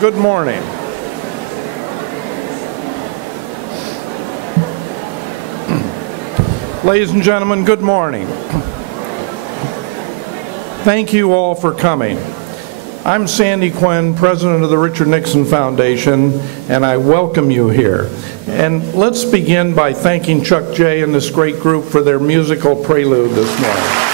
Good morning. Ladies and gentlemen, good morning. Thank you all for coming. I'm Sandy Quinn, president of the Richard Nixon Foundation, and I welcome you here. And let's begin by thanking Chuck Jay and this great group for their musical prelude this morning.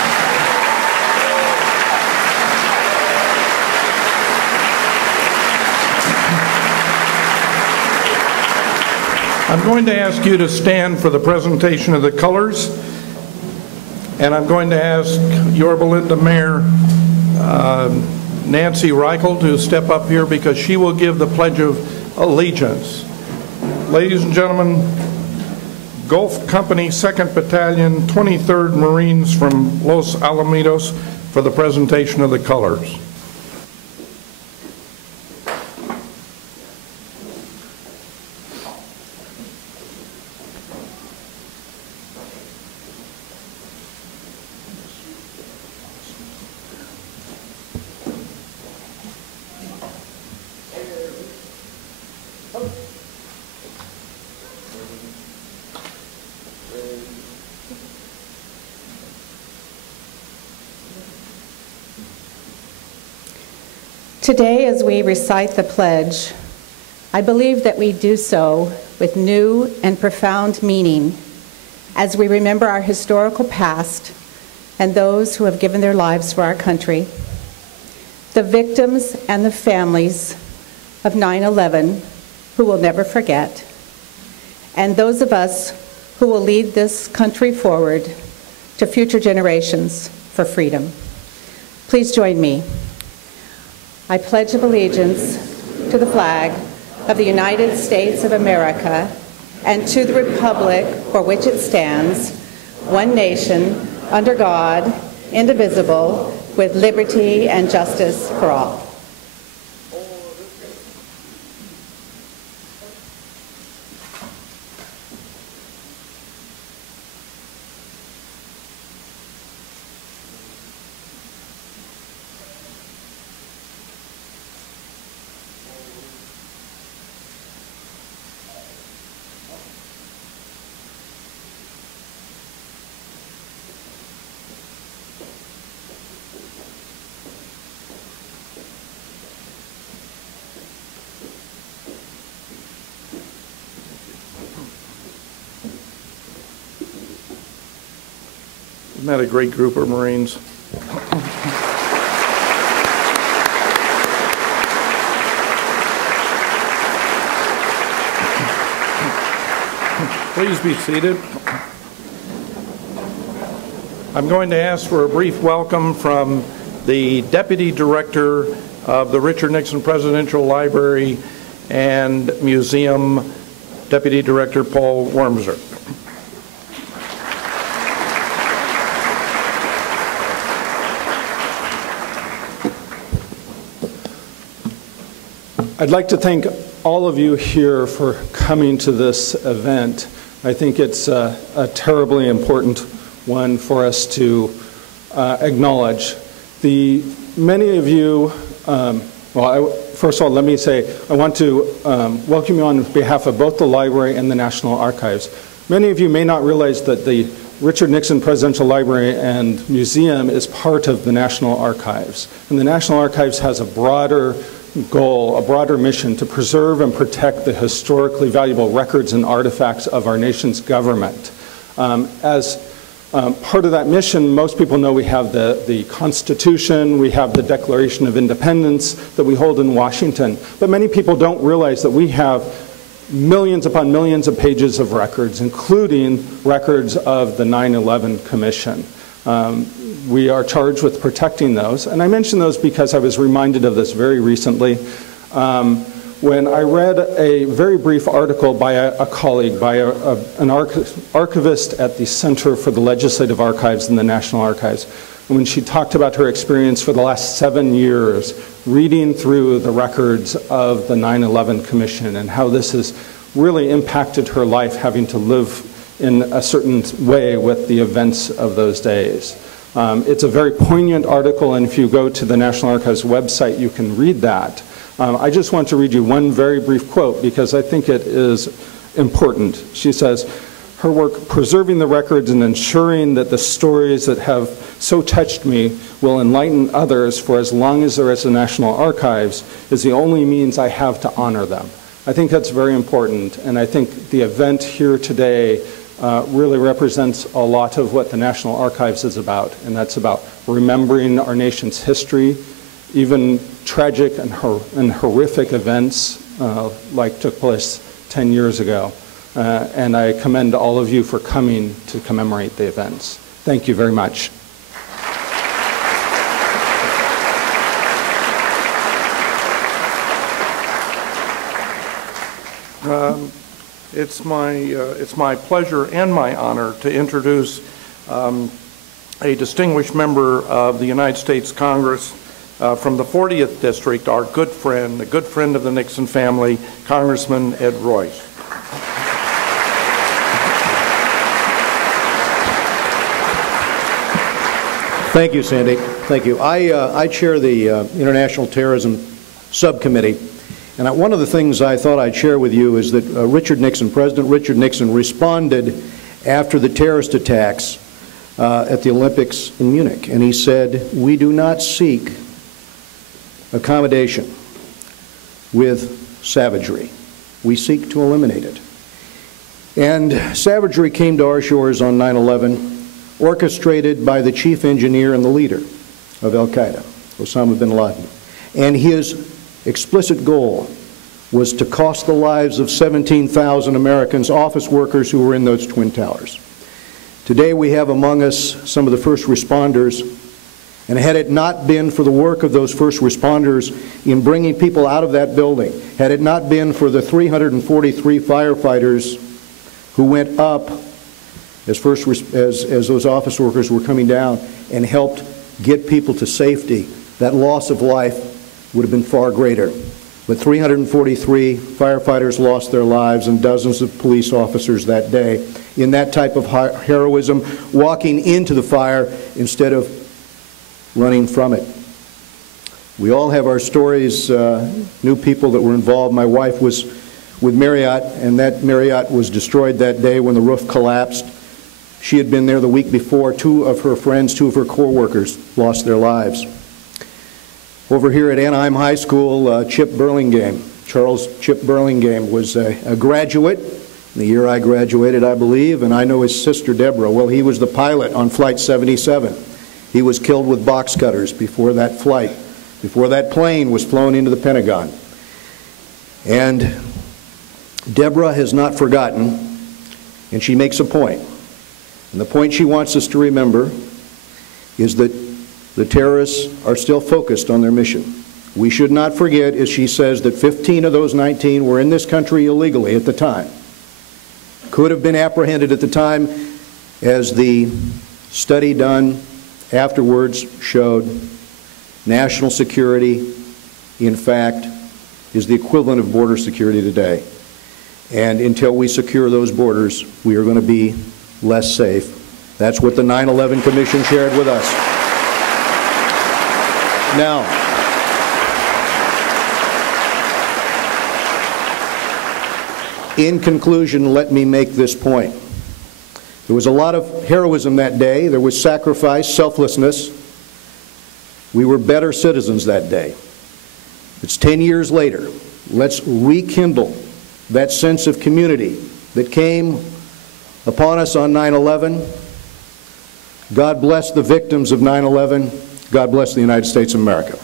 I'm going to ask you to stand for the presentation of the colors, and I'm going to ask Yorba Linda Mayor Nancy RIKEL to step up here because she will give the Pledge of Allegiance. Ladies and gentlemen, Gulf Company 2nd Battalion, 23rd Marines from Los Alamitos for the presentation of the colors. Today, as we recite the pledge, I believe that we do so with new and profound meaning as we remember our historical past and those who have given their lives for our country, the victims and the families of 9/11 who will never forget, and those of us who will lead this country forward to future generations for freedom. Please join me. I pledge allegiance to the flag of the United States of America and to the republic for which it stands, one nation, under God, indivisible, with liberty and justice for all. Isn't that a great group of Marines? Please be seated. I'm going to ask for a brief welcome from the Deputy Director of the Richard Nixon Presidential Library and Museum, Deputy Director Paul Wormser. I'd like to thank all of you here for coming to this event. I think it's a terribly important one for us to acknowledge. Many of you, first of all, let me say, I want to welcome you on behalf of both the library and the National Archives. Many of you may not realize that the Richard Nixon Presidential Library and Museum is part of the National Archives. And the National Archives has a broader goal, a broader mission to preserve and protect the historically valuable records and artifacts of our nation's government. As part of that mission, most people know we have the Constitution, we have the Declaration of Independence that we hold in Washington, but many people don't realize that we have millions upon millions of pages of records, including records of the 9/11 Commission. We are charged with protecting those, and I mention those because I was reminded of this very recently when I read a very brief article by a colleague, by an archivist at the Center for the Legislative Archives in the National Archives, and when she talked about her experience for the last 7 years reading through the records of the 9/11 Commission and how this has really impacted her life, having to live in a certain way with the events of those days. It's a very poignant article, and if you go to the National Archives website, you can read that. I just want to read you one very brief quote because I think it is important. She says, her work preserving the records and ensuring that the stories that have so touched me will enlighten others for as long as there is a National Archives is the only means I have to honor them. I think that's very important, and I think the event here today really represents a lot of what the National Archives is about, and that's about remembering our nation's history, even tragic and horrific events like took place 10 years ago. And I commend all of you for coming to commemorate the events. Thank you very much. It's my pleasure and my honor to introduce a distinguished member of the United States Congress from the 40th District, our good friend, a good friend of the Nixon family, Congressman Ed Royce. Thank you, Sandy. Thank you. I chair the International Terrorism Subcommittee, and one of the things I thought I'd share with you is that President Richard Nixon responded after the terrorist attacks at the Olympics in Munich, and he said, "We do not seek accommodation with savagery. We seek to eliminate it." And savagery came to our shores on 9/11, orchestrated by the chief engineer and the leader of al-Qaeda, Osama bin Laden. And his explicit goal was to cost the lives of 17,000 Americans, office workers who were in those Twin Towers. Today we have among us some of the first responders, and had it not been for the work of those first responders in bringing people out of that building, had it not been for the 343 firefighters who went up as those office workers were coming down and helped get people to safety, that loss of life would have been far greater. But 343 firefighters lost their lives and dozens of police officers that day in that type of heroism, walking into the fire instead of running from it. We all have our stories, knew people that were involved. My wife was with Marriott, and that Marriott was destroyed that day when the roof collapsed. She had been there the week before. Two of her friends, two of her co-workers lost their lives. Over here at Anaheim High School, Chip Burlingame, Charles Chip Burlingame, was a graduate the year I graduated, I believe, and I know his sister Deborah. Well, he was the pilot on Flight 77. He was killed with box cutters before that flight, before that plane was flown into the Pentagon. And Deborah has not forgotten, and she makes a point. And the point she wants us to remember is that the terrorists are still focused on their mission. We should not forget, as she says, that 15 of those 19 were in this country illegally at the time. Could have been apprehended at the time, as the study done afterwards showed. National security, in fact, is the equivalent of border security today. And until we secure those borders, we are going to be less safe. That's what the 9/11 Commission shared with us. Now, in conclusion, let me make this point. There was a lot of heroism that day. There was sacrifice, selflessness. We were better citizens that day. It's 10 years later. Let's rekindle that sense of community that came upon us on 9/11. God bless the victims of 9/11. God bless the United States of America.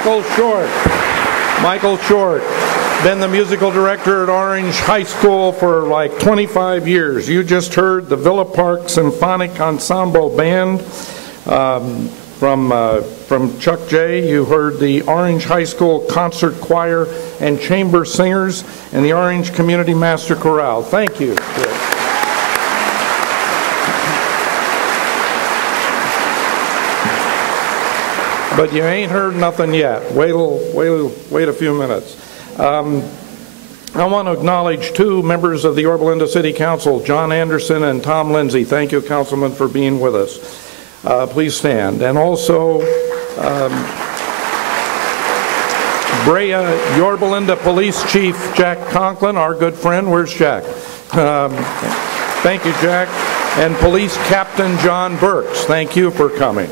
Michael Short. Michael Short, been the musical director at Orange High School for like 25 years. You just heard the Villa Park Symphonic Ensemble Band from Chuck J. You heard the Orange High School Concert Choir and Chamber Singers and the Orange Community Master Chorale. Thank you. But you ain't heard nothing yet. Wait a few minutes. I want to acknowledge two members of the Yorba Linda City Council, John Anderson and Tom Lindsay. Thank you, Councilman, for being with us. Please stand. And also, Brea Yorba Linda Police Chief Jack Conklin, our good friend. Where's Jack? Thank you, Jack. And Police Captain John Burks. Thank you for coming.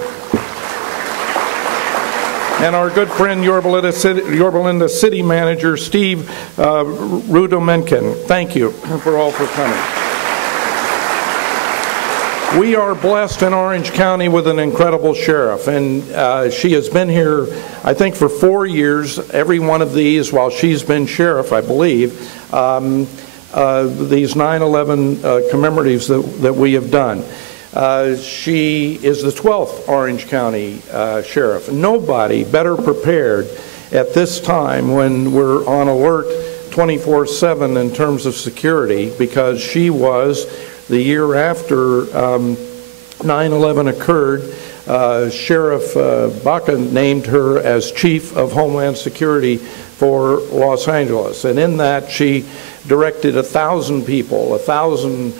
And our good friend, Yorba Linda City Manager, Steve Rudomenkin. Thank you for coming. We are blessed in Orange County with an incredible sheriff, and she has been here, I think, for 4 years, every one of these while she's been sheriff, I believe, these 9/11 commemoratives that we have done. She is the 12th Orange County Sheriff. Nobody better prepared at this time when we're on alert 24/7 in terms of security, because she was, the year after 9/11 occurred, Sheriff Baca named her as Chief of Homeland Security for Los Angeles. And in that, she directed 1,000 people, 1,000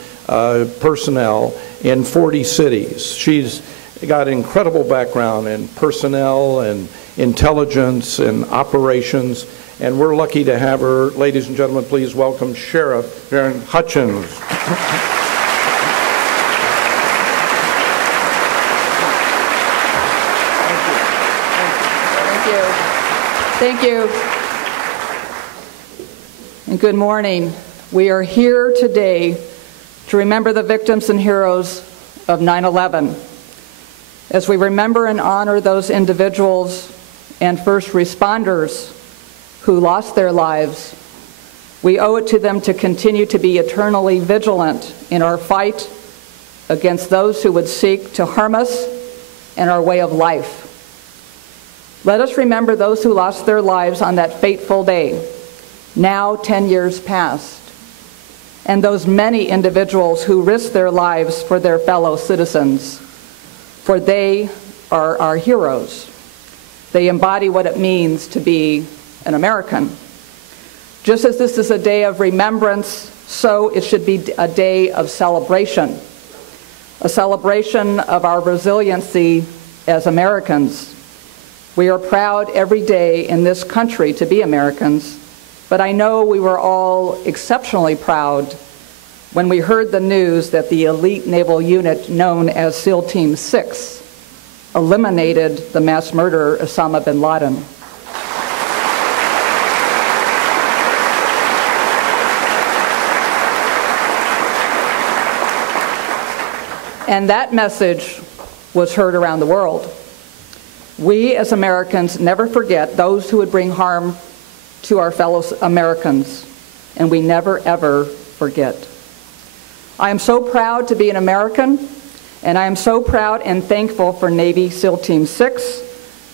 personnel in 40 cities. She's got an incredible background in personnel and intelligence and operations, and we're lucky to have her. Ladies and gentlemen, please welcome Sheriff Baron Hutchens. Thank you. And good morning. We are here today to remember the victims and heroes of 9/11. As we remember and honor those individuals and first responders who lost their lives, we owe it to them to continue to be eternally vigilant in our fight against those who would seek to harm us and our way of life. Let us remember those who lost their lives on that fateful day, now 10 years past, and those many individuals who risked their lives for their fellow citizens, for they are our heroes. They embody what it means to be an American. Just as this is a day of remembrance, so it should be a day of celebration, a celebration of our resiliency as Americans. We are proud every day in this country to be Americans, but I know we were all exceptionally proud when we heard the news that the elite naval unit known as SEAL Team 6 eliminated the mass murderer Osama bin Laden. And that message was heard around the world. We as Americans never forget those who would bring harm to our fellow Americans, and we never ever forget. I am so proud to be an American, and I am so proud and thankful for Navy SEAL Team 6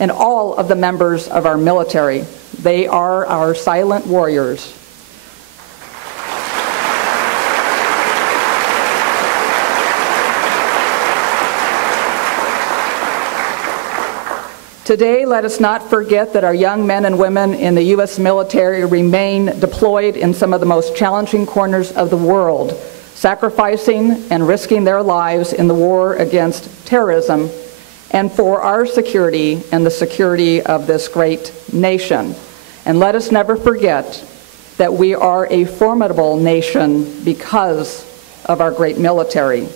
and all of the members of our military. They are our silent warriors. Today, let us not forget that our young men and women in the U.S. military remain deployed in some of the most challenging corners of the world, sacrificing and risking their lives in the war against terrorism and for our security and the security of this great nation. And let us never forget that we are a formidable nation because of our great military.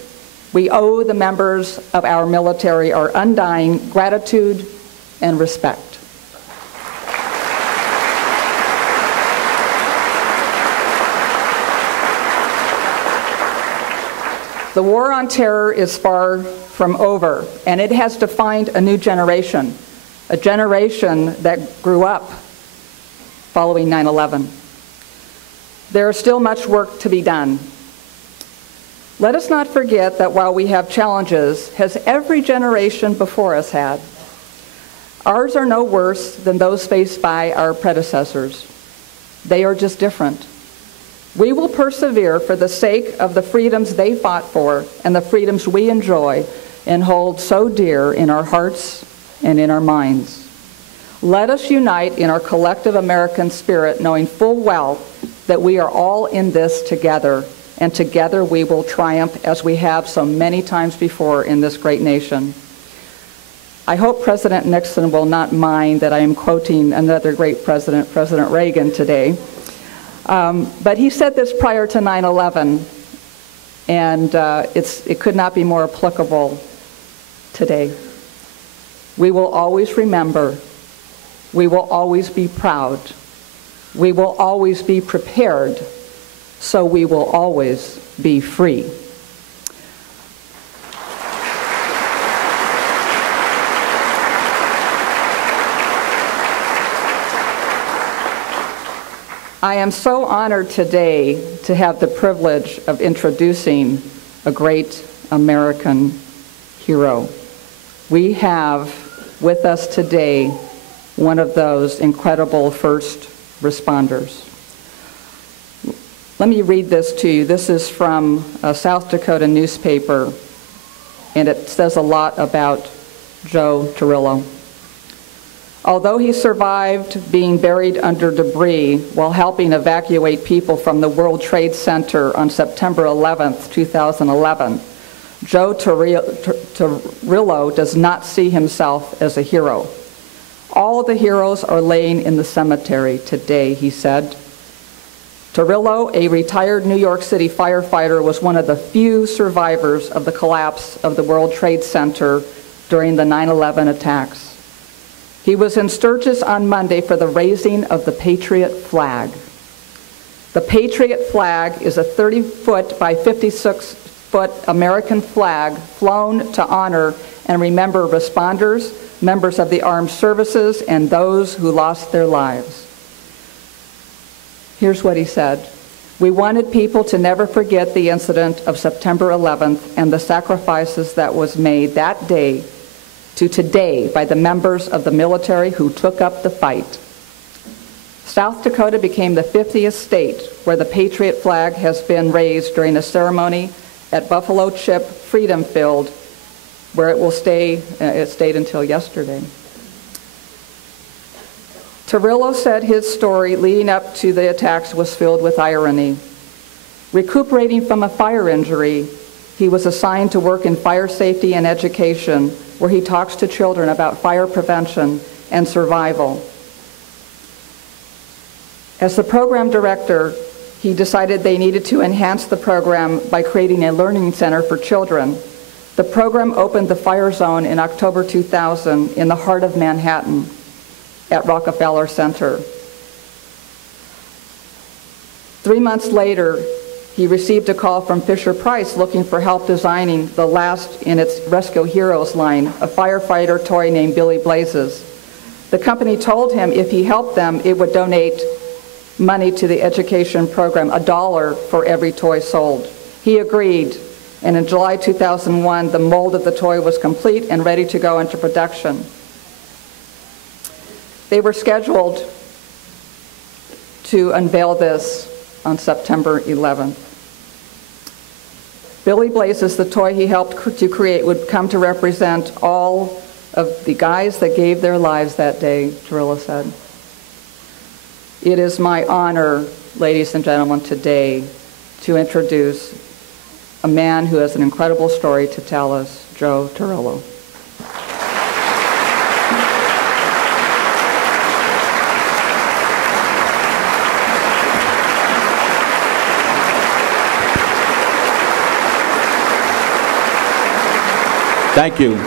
We owe the members of our military our undying gratitude and respect. The war on terror is far from over, and it has defined a new generation. a generation that grew up following 9/11. There is still much work to be done. Let us not forget that while we have challenges, as every generation before us had, ours are no worse than those faced by our predecessors. They are just different. We will persevere for the sake of the freedoms they fought for and the freedoms we enjoy and hold so dear in our hearts and in our minds. Let us unite in our collective American spirit, knowing full well that we are all in this together, and together we will triumph as we have so many times before in this great nation. I hope President Nixon will not mind that I am quoting another great president, President Reagan, today. But he said this prior to 9/11, and it could not be more applicable today. We will always remember. We will always be proud. We will always be prepared, so we will always be free. I am so honored today to have the privilege of introducing a great American hero. We have with us today one of those incredible first responders. Let me read this to you. This is from a South Dakota newspaper, and it says a lot about Joe Torrillo. Although he survived being buried under debris while helping evacuate people from the World Trade Center on September 11th, 2011, Joe Torrillo does not see himself as a hero. All the heroes are laying in the cemetery today, he said. Torrillo, a retired New York City firefighter, was one of the few survivors of the collapse of the World Trade Center during the 9/11 attacks. He was in Sturgis on Monday for the raising of the Patriot flag. The Patriot flag is a 30-foot by 56-foot American flag flown to honor and remember responders, members of the armed services, and those who lost their lives. Here's what he said. We wanted people to never forget the incident of September 11th and the sacrifices that was made that day to today by the members of the military who took up the fight. South Dakota became the 50th state where the Patriot flag has been raised during a ceremony at Buffalo Chip Freedom Field, where it will stay. It stayed until yesterday. Torrillo said his story leading up to the attacks was filled with irony. Recuperating from a fire injury, he was assigned to work in fire safety and education, where he talks to children about fire prevention and survival. As the program director, he decided they needed to enhance the program by creating a learning center for children. The program opened the fire zone in October 2000 in the heart of Manhattan at Rockefeller Center. 3 months later, he received a call from Fisher-Price looking for help designing the last in its Rescue Heroes line, a firefighter toy named Billy Blazes. The company told him if he helped them, it would donate money to the education program, $1 for every toy sold. He agreed, and in July 2001, the mold of the toy was complete and ready to go into production. They were scheduled to unveil this on September 11th. Billy Blazes, the toy he helped to create, would come to represent all of the guys that gave their lives that day, Torrillo said. It is my honor, ladies and gentlemen, today to introduce a man who has an incredible story to tell us, Joe Torrillo. Thank you.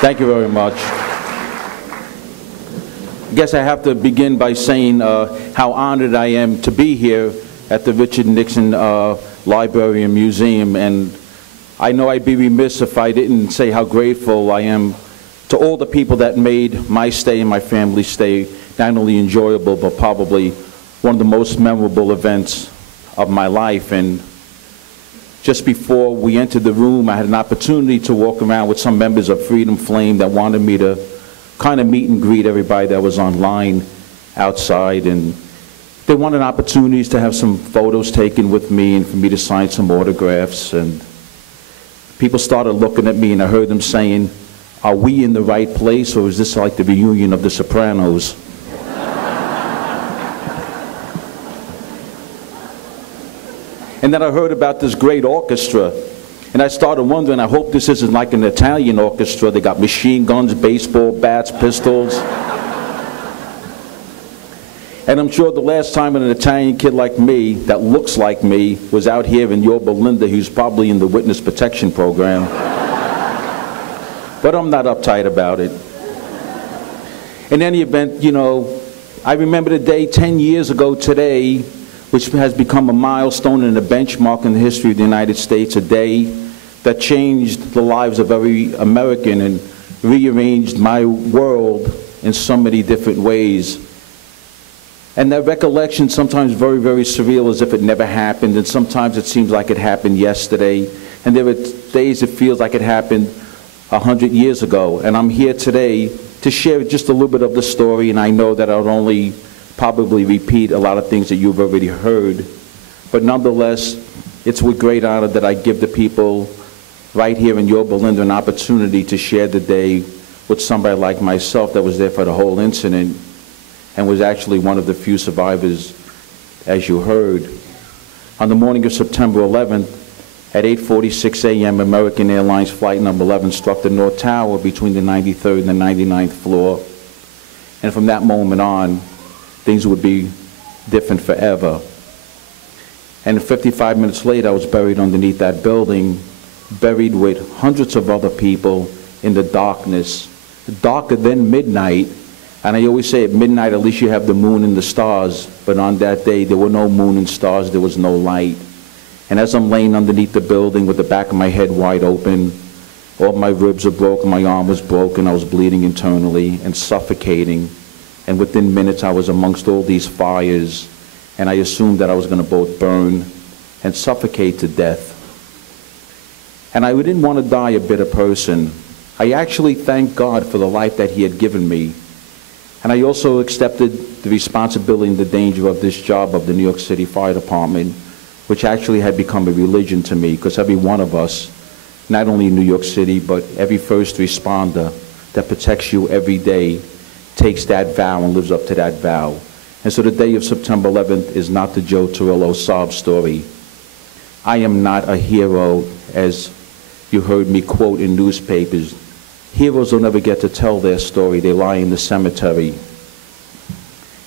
Thank you very much. I guess I have to begin by saying how honored I am to be here at the Richard Nixon Library and Museum, and I know I'd be remiss if I didn't say how grateful I am to all the people that made my stay and my family's stay not only enjoyable, but probably one of the most memorable events of my life. And just before we entered the room, I had an opportunity to walk around with some members of Freedom Flame that wanted me to kind of meet and greet everybody that was online outside, and they wanted opportunities to have some photos taken with me and for me to sign some autographs. And people started looking at me, and I heard them saying, "Are we in the right place, or is this like the reunion of the Sopranos?" And then I heard about this great orchestra, and I started wondering, I hope this isn't like an Italian orchestra. They got machine guns, baseball bats, pistols. And I'm sure the last time an Italian kid like me, that looks like me, was out here in YORBA Linda, who's probably in the witness protection program. But I'm not uptight about it. In any event, you know, I remember the day 10 years ago today, which has become a milestone and a benchmark in the history of the United States, a day that changed the lives of every American and rearranged my world in so many different ways. And that recollection sometimes very, very surreal, as if it never happened, and sometimes it seems like it happened yesterday, and there are days it feels like it happened 100 years ago. And I'm here today to share just a little bit of the story, and I know that I'll only probably repeat a lot of things that you've already heard, but nonetheless, it's with great honor that I give the people right here in YORBA Linda an opportunity to share the day with somebody like myself that was there for the whole incident and was actually one of the few survivors, as you heard. On the morning of September 11th, at 8:46 a.m., American Airlines Flight Number 11 struck the North Tower between the 93rd and the 99th floor, and from that moment on, things would be different forever. And 55 minutes later, I was buried underneath that building, buried with hundreds of other people in the darkness, darker than midnight. And I always say at midnight, at least you have the moon and the stars. But on that day, there were no moon and stars, there was no light. And as I'm laying underneath the building with the back of my head wide open, all my ribs are broken, my arm was broken, I was bleeding internally and suffocating. And within minutes, I was amongst all these fires, and I assumed that I was going to both burn and suffocate to death. And I didn't want to die a bitter person. I actually thanked God for the life that He had given me. And I also accepted the responsibility and the danger of this job of the New York City Fire Department, which actually had become a religion to me, because every one of us, not only in New York City, but every first responder that protects you every day, takes that vow and lives up to that vow. And so the day of September 11th is not the Joe Torrillo sob story. I am not a hero, as you heard me quote in newspapers. Heroes don't ever get to tell their story. They lie in the cemetery.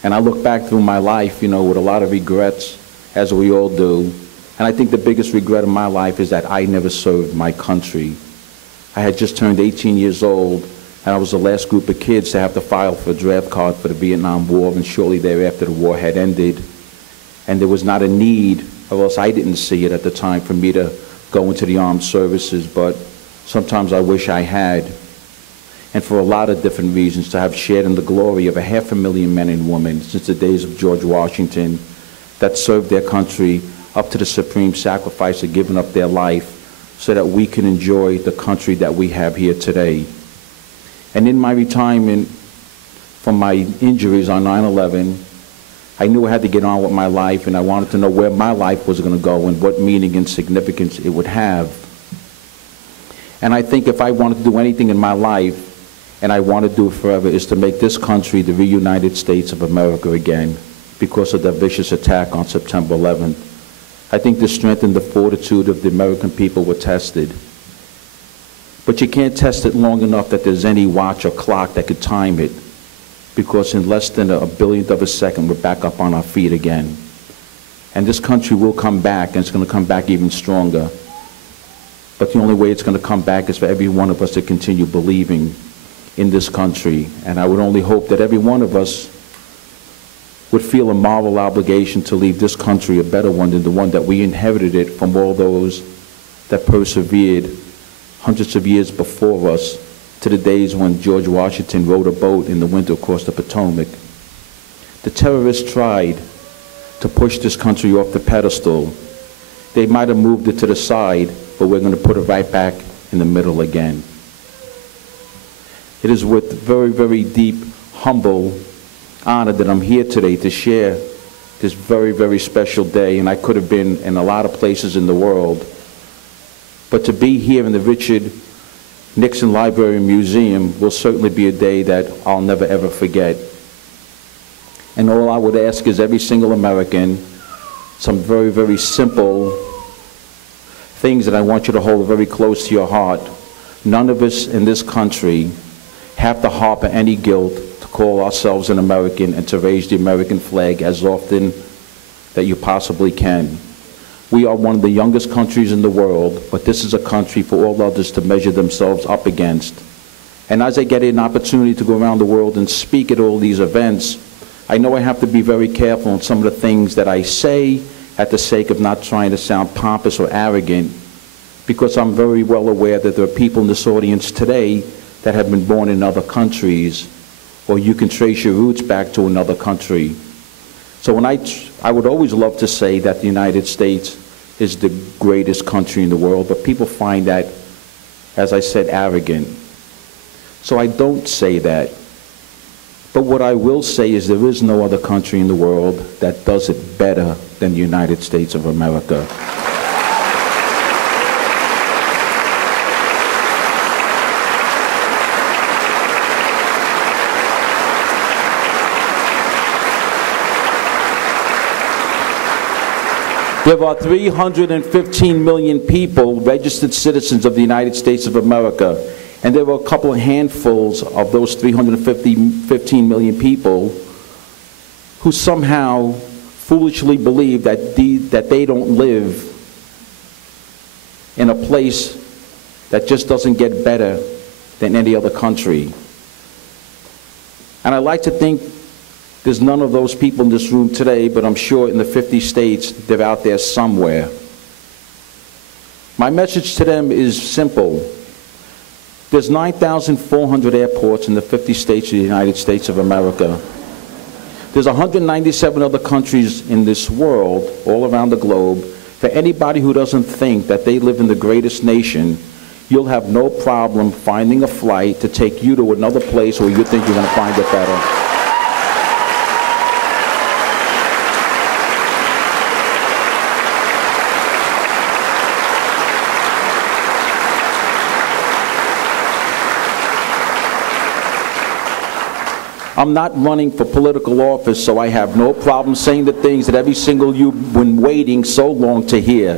And I look back through my life, you know, with a lot of regrets, as we all do. And I think the biggest regret of my life is that I never served my country. I had just turned 18 years old, and I was the last group of kids to have to file for a draft card for the Vietnam War, and shortly thereafter the war had ended. And there was not a need, or else I didn't see it at the time, for me to go into the armed services, but sometimes I wish I had. And for a lot of different reasons, to have shared in the glory of 500,000 men and women since the days of George Washington that served their country up to the supreme sacrifice of giving up their life so that we can enjoy the country that we have here today. And in my retirement from my injuries on 9/11, I knew I had to get on with my life, and I wanted to know where my life was going to go and what meaning and significance it would have. And I think if I wanted to do anything in my life, and I want to do it forever, is to make this country the reunited States of America again, because of the vicious attack on September 11th. I think the strength and the fortitude of the American people were tested. But you can't test it long enough that there's any watch or clock that could time it, because in less than a billionth of a second, we're back up on our feet again. And this country will come back, and it's going to come back even stronger. but the only way it's going to come back is for every one of us to continue believing in this country. And I would only hope that every one of us would feel a moral obligation to leave this country a better one than the one that we inherited it from all those that persevered hundreds of years before us to the days when George Washington rowed a boat in the winter across the Potomac. The terrorists tried to push this country off the pedestal. They might have moved it to the side, but we're going to put it right back in the middle again. It is with very, very deep, humble honor that I'm here today to share this very, very special day, and I could have been in a lot of places in the world. But to be here in the Richard Nixon Library and Museum will certainly be a day that I'll never ever forget. And all I would ask is every single American, some very, very simple things that I want you to hold very close to your heart. None of us in this country have to harbor any guilt to call ourselves an American and to raise the American flag as often that you possibly can. We are one of the youngest countries in the world, but this is a country for all others to measure themselves up against. And as I get an opportunity to go around the world and speak at all these events, I know I have to be very careful on some of the things that I say at the sake of not trying to sound pompous or arrogant, because I'm very well aware that there are people in this audience today that have been born in other countries, or you can trace your roots back to another country. So when I would always love to say that the United States is the greatest country in the world, but people find that, as I said, arrogant. So I don't say that. But what I will say is there is no other country in the world that does it better than the United States of America. There are 315 million people, registered citizens of the United States of America, and there were a couple of handfuls of those 315 million people who somehow foolishly believe that they don't live in a place that just doesn't get better than any other country. And I like to think there's none of those people in this room today, but I'm sure in the 50 states, they're out there somewhere. My message to them is simple. There's 9,400 airports in the 50 states of the United States of America. There's 197 other countries in this world, all around the globe. For anybody who doesn't think that they live in the greatest nation, you'll have no problem finding a flight to take you to another place where you think you're going to find it better. I'm not running for political office, so I have no problem saying the things that every single you've been waiting so long to hear.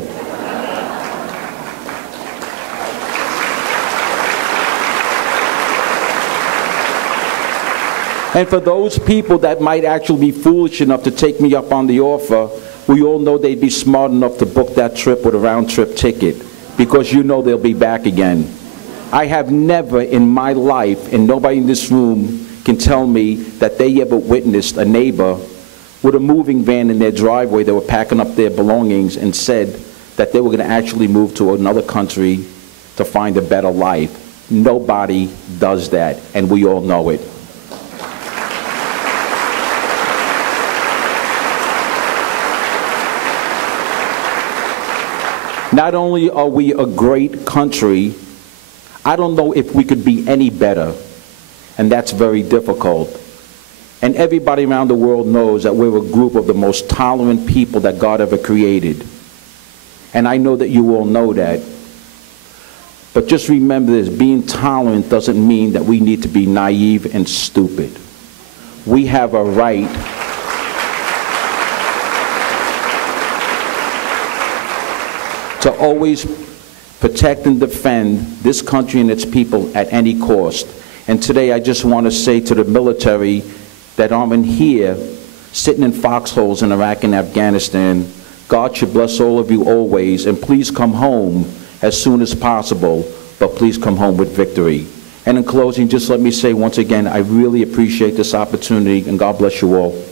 And for those people that might actually be foolish enough to take me up on the offer, we all know they'd be smart enough to book that trip with a round-trip ticket, because you know they'll be back again. I have never in my life, and nobody in this room can tell me that they ever witnessed a neighbor with a moving van in their driveway. They were packing up their belongings and said that they were going to actually move to another country to find a better life. Nobody does that, and we all know it. Not only are we a great country, I don't know if we could be any better. And that's very difficult. And everybody around the world knows that we're a group of the most tolerant people that God ever created. And I know that you all know that. But just remember this, being tolerant doesn't mean that we need to be naive and stupid. We have a right to always protect and defend this country and its people at any cost. And today I just want to say to the military that aren't in here, sitting in foxholes in Iraq and Afghanistan, God should bless all of you always, and please come home as soon as possible, but please come home with victory. And in closing, just let me say once again, I really appreciate this opportunity, and God bless you all.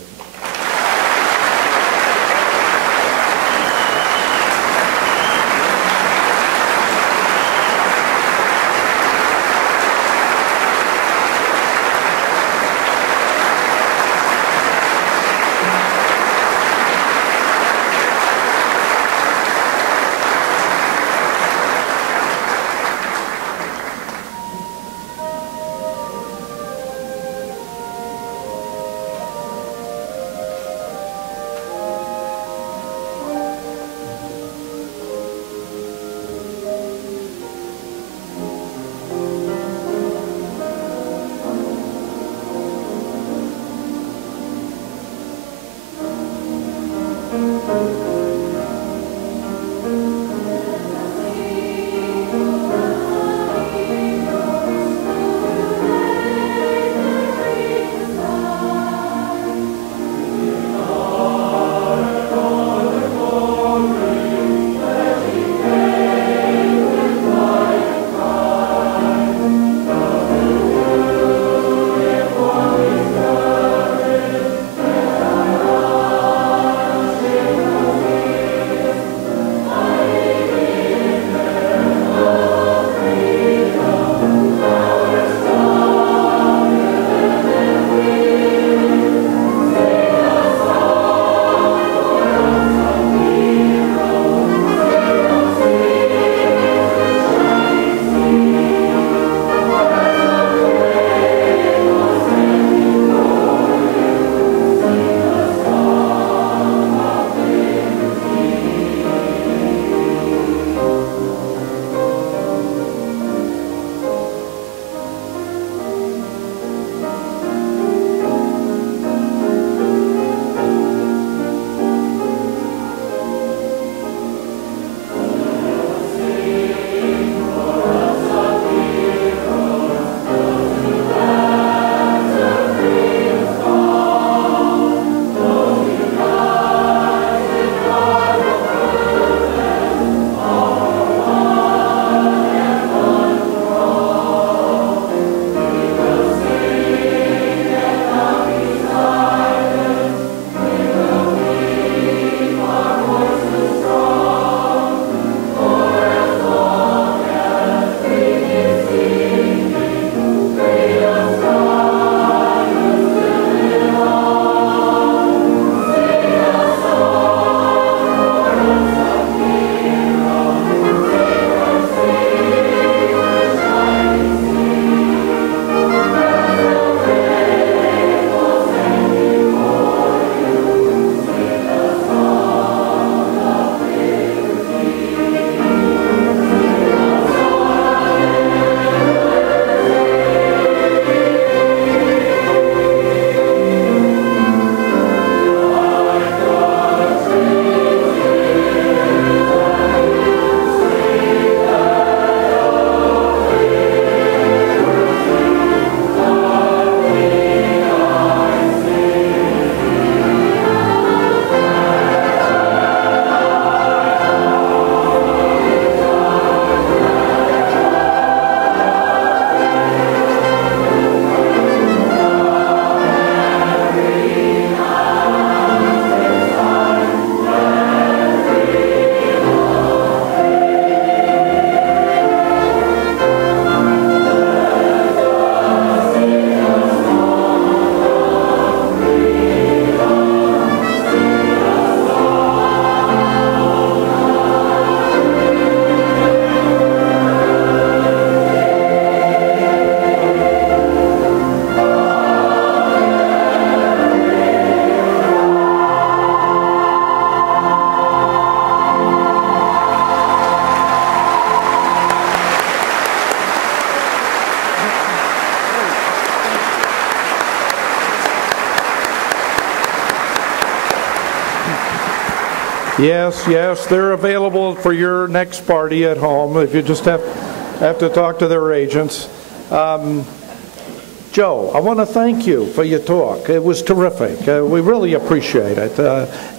Yes, yes, they're available for your next party at home if you just have to talk to their agents. Joe, I want to thank you for your talk. It was terrific. We really appreciate it.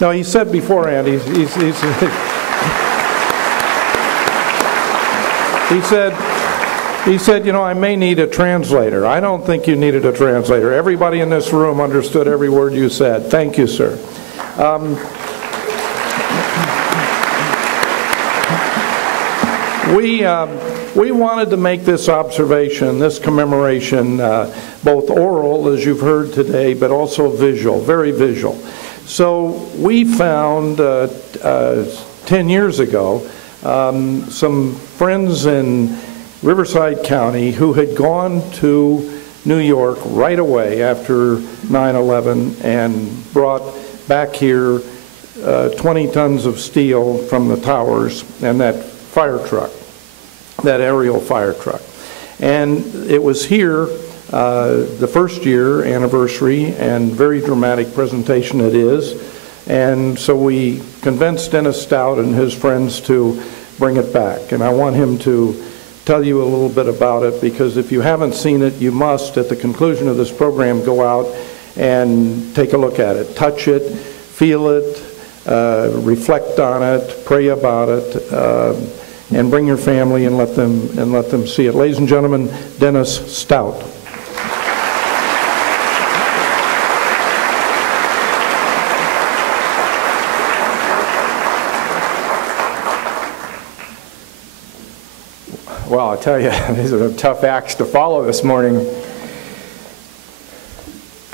No, he said beforehand, he's He said, you know, I may need a translator. I don't think you needed a translator. Everybody in this room understood every word you said. Thank you, sir. We wanted to make this observation, this commemoration, both oral, as you've heard today, but also visual, very visual. So we found 10 years ago some friends in Riverside County who had gone to New York right away after 9/11 and brought back here 20 tons of steel from the towers and that fire truck, that aerial fire truck. And it was here, the first year anniversary, and very dramatic presentation it is. And so we convinced Dennis Stout and his friends to bring it back. And I want him to tell you a little bit about it, because if you haven't seen it, you must, at the conclusion of this program, go out and take a look at it. Touch it, feel it, reflect on it, pray about it, and bring your family and let them see it. Ladies and gentlemen, Dennis Stout. Well, I'll tell you, these are tough acts to follow this morning.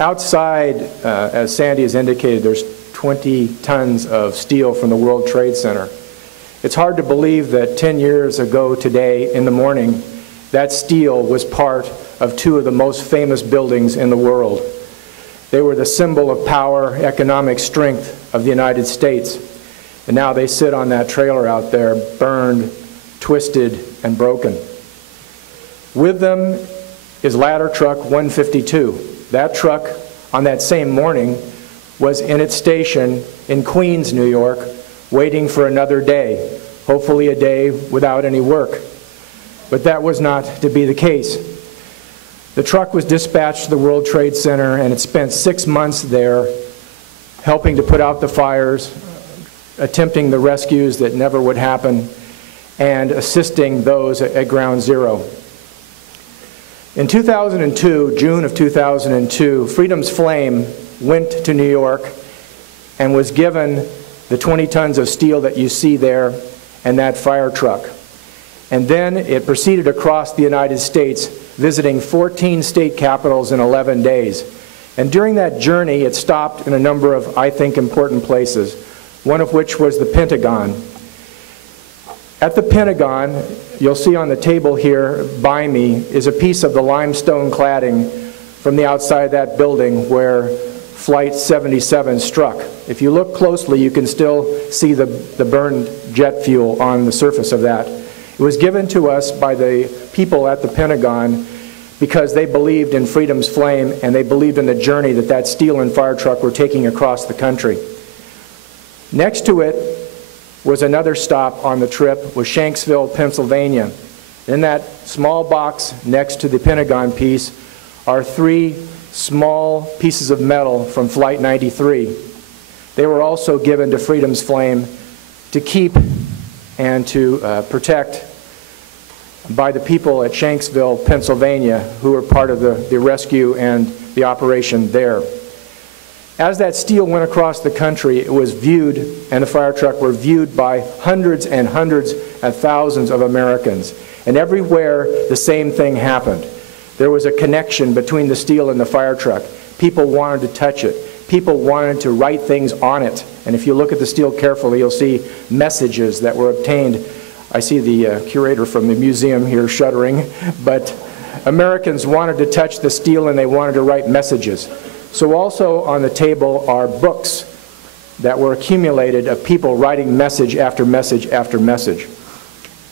Outside, as Sandy has indicated, there's 20 tons of steel from the World Trade Center. It's hard to believe that 10 years ago today in the morning, that steel was part of two of the most famous buildings in the world. They were the symbol of power, economic strength of the United States. And now they sit on that trailer out there, burned, twisted, and broken. With them is ladder truck 152. That truck, on that same morning, was in its station in Queens, New York, waiting for another day, hopefully a day without any work. But that was not to be the case. The truck was dispatched to the World Trade Center, and it spent 6 months there helping to put out the fires, attempting the rescues that never would happen, and assisting those at Ground Zero. In 2002, June of 2002, Freedom's Flame went to New York and was given the 20 tons of steel that you see there and that fire truck. And then it proceeded across the United States, visiting 14 state capitals in 11 days. And during that journey, it stopped in a number of, I think, important places, one of which was the Pentagon. At the Pentagon, you'll see on the table here by me, is a piece of the limestone cladding from the outside of that building where Flight 77 struck. If you look closely, you can still see the burned jet fuel on the surface of that. It was given to us by the people at the Pentagon because they believed in Freedom's Flame and they believed in the journey that that steel and fire truck were taking across the country. Next to it was another stop on the trip, was Shanksville, Pennsylvania. In that small box next to the Pentagon piece are 3 small pieces of metal from Flight 93. They were also given to Freedom's Flame to keep and to protect by the people at Shanksville, Pennsylvania, who were part of the rescue and the operation there. As that steel went across the country, it was viewed, and the fire truck were viewed by hundreds and hundreds and thousands of Americans. And everywhere the same thing happened. There was a connection between the steel and the fire truck. People wanted to touch it. People wanted to write things on it. And if you look at the steel carefully, you'll see messages that were obtained. I see the curator from the museum here shuddering, but Americans wanted to touch the steel and they wanted to write messages. So also on the table are books that were accumulated of people writing message after message after message.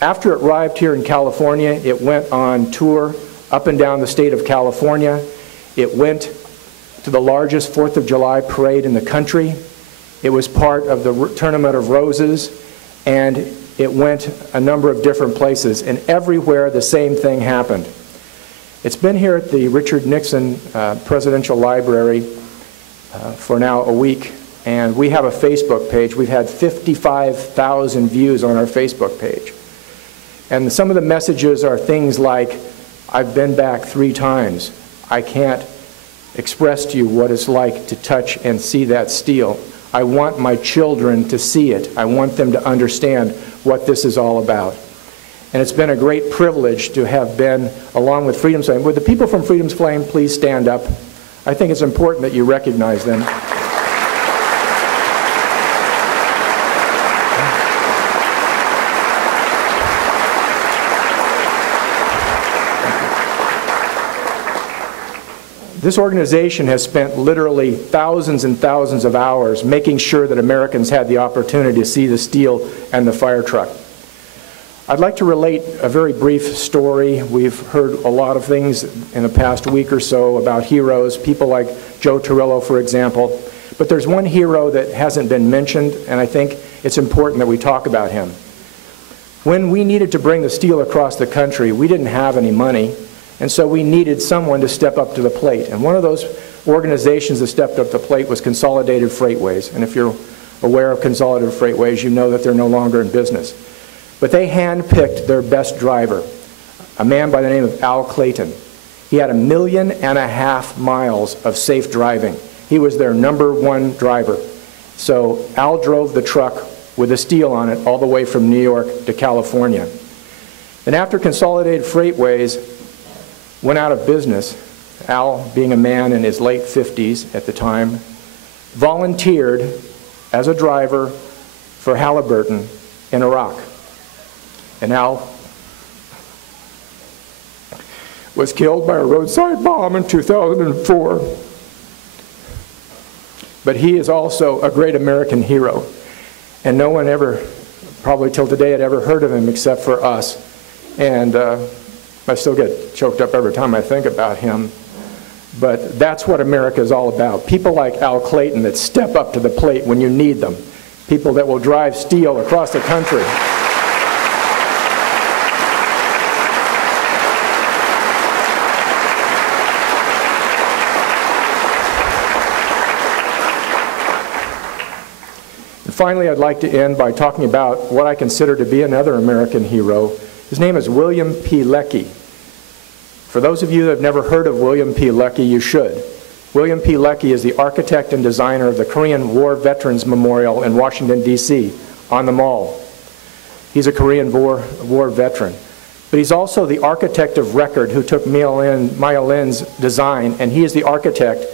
After it arrived here in California, it went on tour up and down the state of California. It went to the largest 4th of July parade in the country. It was part of the Tournament of Roses, and it went a number of different places, and everywhere the same thing happened. It's been here at the Richard Nixon Presidential Library for now a week, and we have a Facebook page. We've had 55,000 views on our Facebook page. And some of the messages are things like, I've been back 3 times. I can't express to you what it's like to touch and see that steel. I want my children to see it. I want them to understand what this is all about. And it's been a great privilege to have been along with Freedom's Flame. Would the people from Freedom's Flame please stand up? I think it's important that you recognize them. This organization has spent literally thousands and thousands of hours making sure that Americans had the opportunity to see the steel and the fire truck. I'd like to relate a very brief story. We've heard a lot of things in the past week or so about heroes, people like Joe Torrillo, for example. But there's one hero that hasn't been mentioned, and I think it's important that we talk about him. When we needed to bring the steel across the country, we didn't have any money. And so we needed someone to step up to the plate. And one of those organizations that stepped up to the plate was Consolidated Freightways. And if you're aware of Consolidated Freightways, you know that they're no longer in business. But they handpicked their best driver, a man by the name of Al Clayton. He had 1.5 million miles of safe driving. He was their #1 driver. So Al drove the truck with the steel on it all the way from New York to California. And after Consolidated Freightways went out of business, Al, being a man in his late 50s at the time, volunteered as a driver for Halliburton in Iraq. And Al was killed by a roadside bomb in 2004. But he is also a great American hero. And no one ever, probably till today, had ever heard of him except for us. And I still get choked up every time I think about him. But that's what America is all about. People like Al Clayton that step up to the plate when you need them. People that will drive steel across the country. And finally, I'd like to end by talking about what I consider to be another American hero. His name is William P. Leckie. For those of you that have never heard of William P. Leckie, you should. William P. Leckie is the architect and designer of the Korean War Veterans Memorial in Washington, D.C., on the Mall. He's a Korean War veteran. But he's also the architect of record who took Maya Lin's design, and he is the architect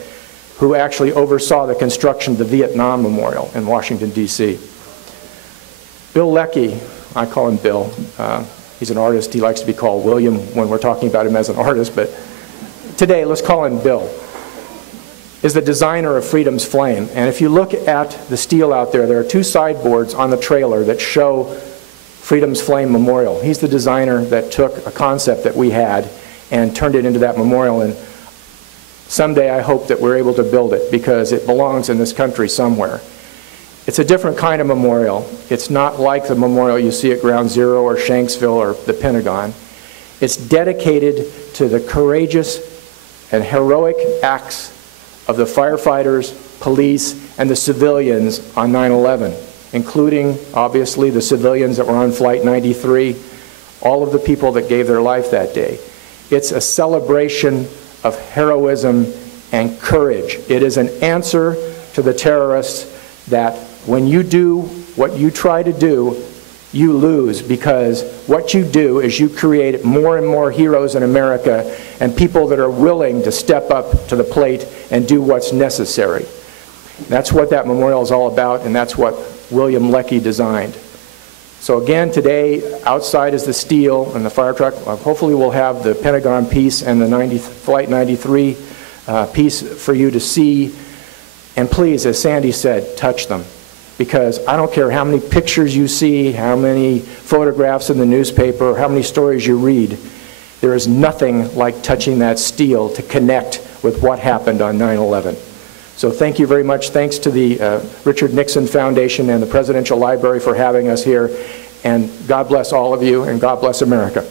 who actually oversaw the construction of the Vietnam Memorial in Washington, D.C. Bill Leckie, I call him Bill. He's an artist. He likes to be called William when we're talking about him as an artist, but today, let's call him Bill, is the designer of Freedom's Flame. And if you look at the steel out there, there are 2 sideboards on the trailer that show Freedom's Flame Memorial. He's the designer that took a concept that we had and turned it into that memorial. And someday I hope that we're able to build it because it belongs in this country somewhere. It's a different kind of memorial. It's not like the memorial you see at Ground Zero or Shanksville or the Pentagon. It's dedicated to the courageous and heroic acts of the firefighters, police, and the civilians on 9/11, including, obviously, the civilians that were on Flight 93, all of the people that gave their life that day. It's a celebration of heroism and courage. It is an answer to the terrorists that when you do what you try to do, you lose, because what you do is you create more and more heroes in America and people that are willing to step up to the plate and do what's necessary. That's what that memorial is all about, and that's what William Leckie designed. So again, today, outside is the steel and the fire truck. Hopefully we'll have the Pentagon piece and the Flight 93 piece for you to see. And please, as Sandy said, touch them. Because I don't care how many pictures you see, how many photographs in the newspaper, how many stories you read, there is nothing like touching that steel to connect with what happened on 9/11. So thank you very much. Thanks to the Richard Nixon Foundation and the Presidential Library for having us here. And God bless all of you, and God bless America.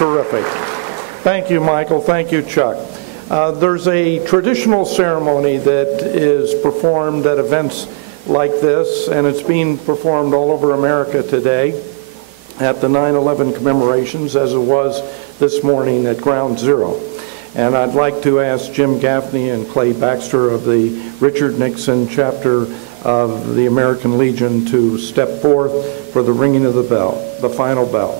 terrific. Thank you, Michael. Thank you, Chuck. There's a traditional ceremony that is performed at events like this, and it's being performed all over America today at the 9/11 commemorations, as it was this morning at Ground Zero. And I'd like to ask Jim Gaffney and Clay Baxter of the Richard Nixon chapter of the American Legion to step forth for the ringing of the bell, the final bell.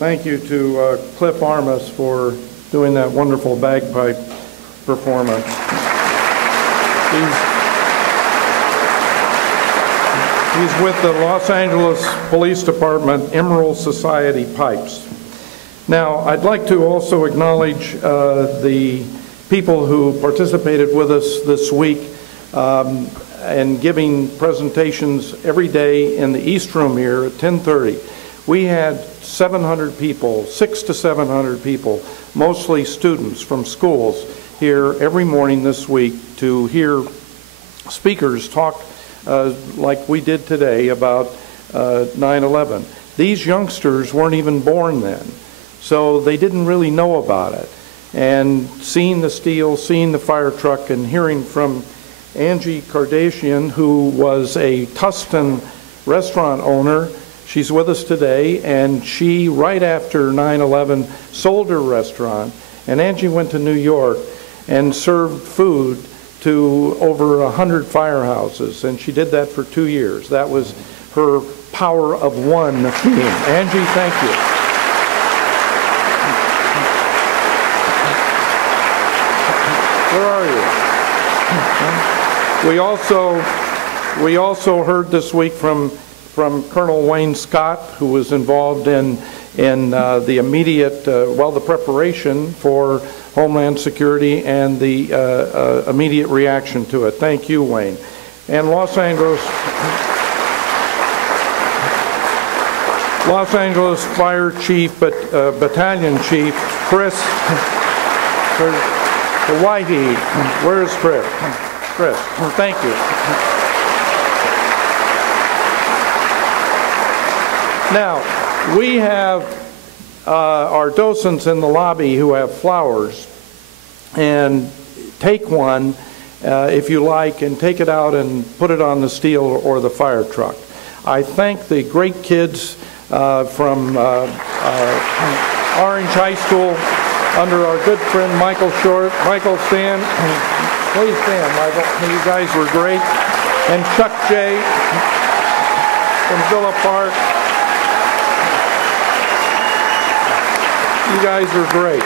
Thank you to Cliff Armas for doing that wonderful bagpipe performance. He's with the Los Angeles Police Department Emerald Society Pipes. Now, I'd like to also acknowledge the people who participated with us this week. and giving presentations every day in the East Room here at 10:30. We had 700 people, 600 to 700 people, mostly students from schools here every morning this week to hear speakers talk like we did today about 9/11. These youngsters weren't even born then, so they didn't really know about it. And seeing the steel, seeing the fire truck, and hearing from Angie Kardashian, who was a Tustin restaurant owner. She's with us today, and she, right after 9/11, sold her restaurant. And Angie went to New York and served food to over 100 firehouses, and she did that for 2 years. That was her Power of One theme. Angie, thank you. Where are you? We also heard this week from Colonel Wayne Scott, who was involved in the immediate, the preparation for Homeland Security and the immediate reaction to it. Thank you, Wayne. And Los Angeles Fire Chief, Battalion Chief, Chris Hawaii. Where's Chris? Chris, thank you. Now, we have our docents in the lobby who have flowers, and take one if you like, and take it out and put it on the steel or the fire truck. I thank the great kids from Orange High School under our good friend Michael Short. Michael, stand. Please stand, Michael. You guys were great. And Chuck J. from Villa Park. You guys are great.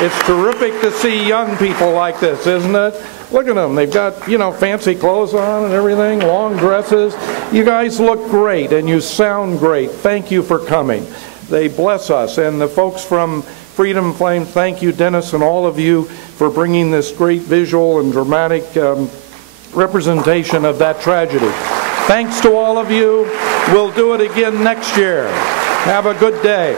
It's terrific to see young people like this, isn't it? Look at them. They've got, fancy clothes on and everything, long dresses. You guys look great and you sound great. Thank you for coming. They bless us. And the folks from Freedom Flame, thank you, Dennis, and all of you for bringing this great visual and dramatic representation of that tragedy. Thanks to all of you. We'll do it again next year. Have a good day.